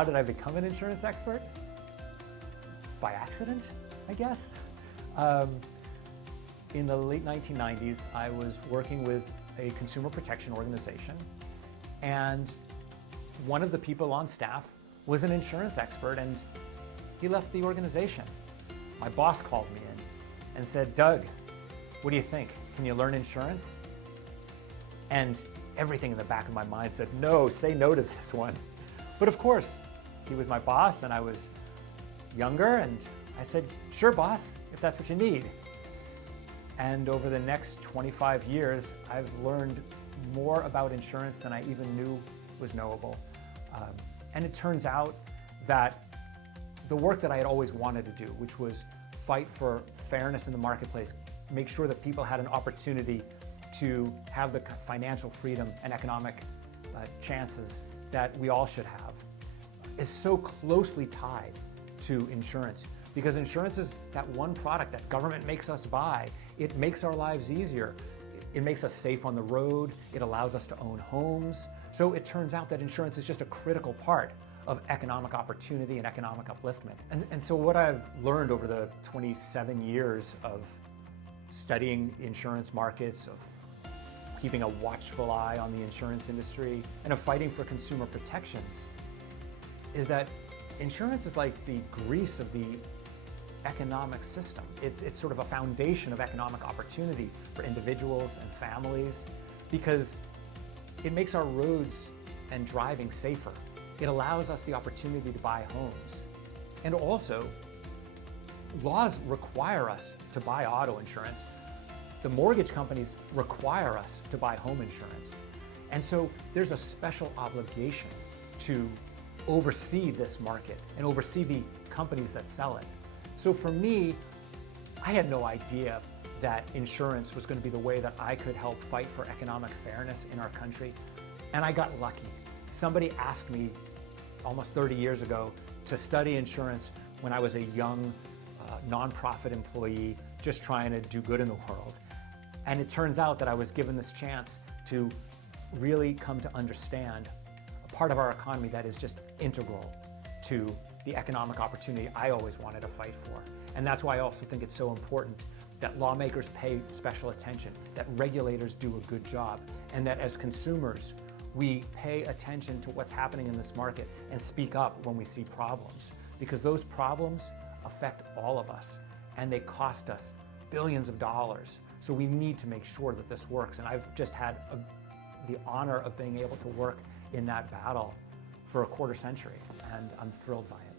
How did I become an insurance expert? By accident, I guess. In the late 1990s, I was working with a consumer protection organization, and one of the people on staff was an insurance expert, and he left the organization. My boss called me in and said, "Doug, what do you think? Can you learn insurance?" And everything in the back of my mind said, no, say no to this one. But of course, he was my boss and I was younger, and I said, "Sure, boss, if that's what you need." And over the next 25 years, I've learned more about insurance than I even knew was knowable. And it turns out that the work that I had always wanted to do, which was fight for fairness in the marketplace, make sure that people had an opportunity to have the financial freedom and economic chances that we all should have, is so closely tied to insurance. Because insurance is that one product that government makes us buy. It makes our lives easier. It makes us safe on the road. It allows us to own homes. So it turns out that insurance is just a critical part of economic opportunity and economic upliftment. And so what I've learned over the 27 years of studying insurance markets, of keeping a watchful eye on the insurance industry, and of fighting for consumer protections, is that insurance is like the grease of the economic system. It's sort of a foundation of economic opportunity for individuals and families, because it makes our roads and driving safer. It allows us the opportunity to buy homes. And also, laws require us to buy auto insurance. The mortgage companies require us to buy home insurance. And so there's a special obligation to oversee this market and oversee the companies that sell it. So for me, I had no idea that insurance was going to be the way that I could help fight for economic fairness in our country. And I got lucky. Somebody asked me almost 30 years ago to study insurance when I was a young nonprofit employee just trying to do good in the world. And it turns out that I was given this chance to really come to understand a part of our economy that is just integral to the economic opportunity I always wanted to fight for. And that's why I also think it's so important that lawmakers pay special attention, that regulators do a good job, and that as consumers, we pay attention to what's happening in this market and speak up when we see problems, because those problems affect all of us and they cost us billions of dollars. So we need to make sure that this works. And I've just had the honor of being able to work in that battle for a quarter century, and I'm thrilled by it.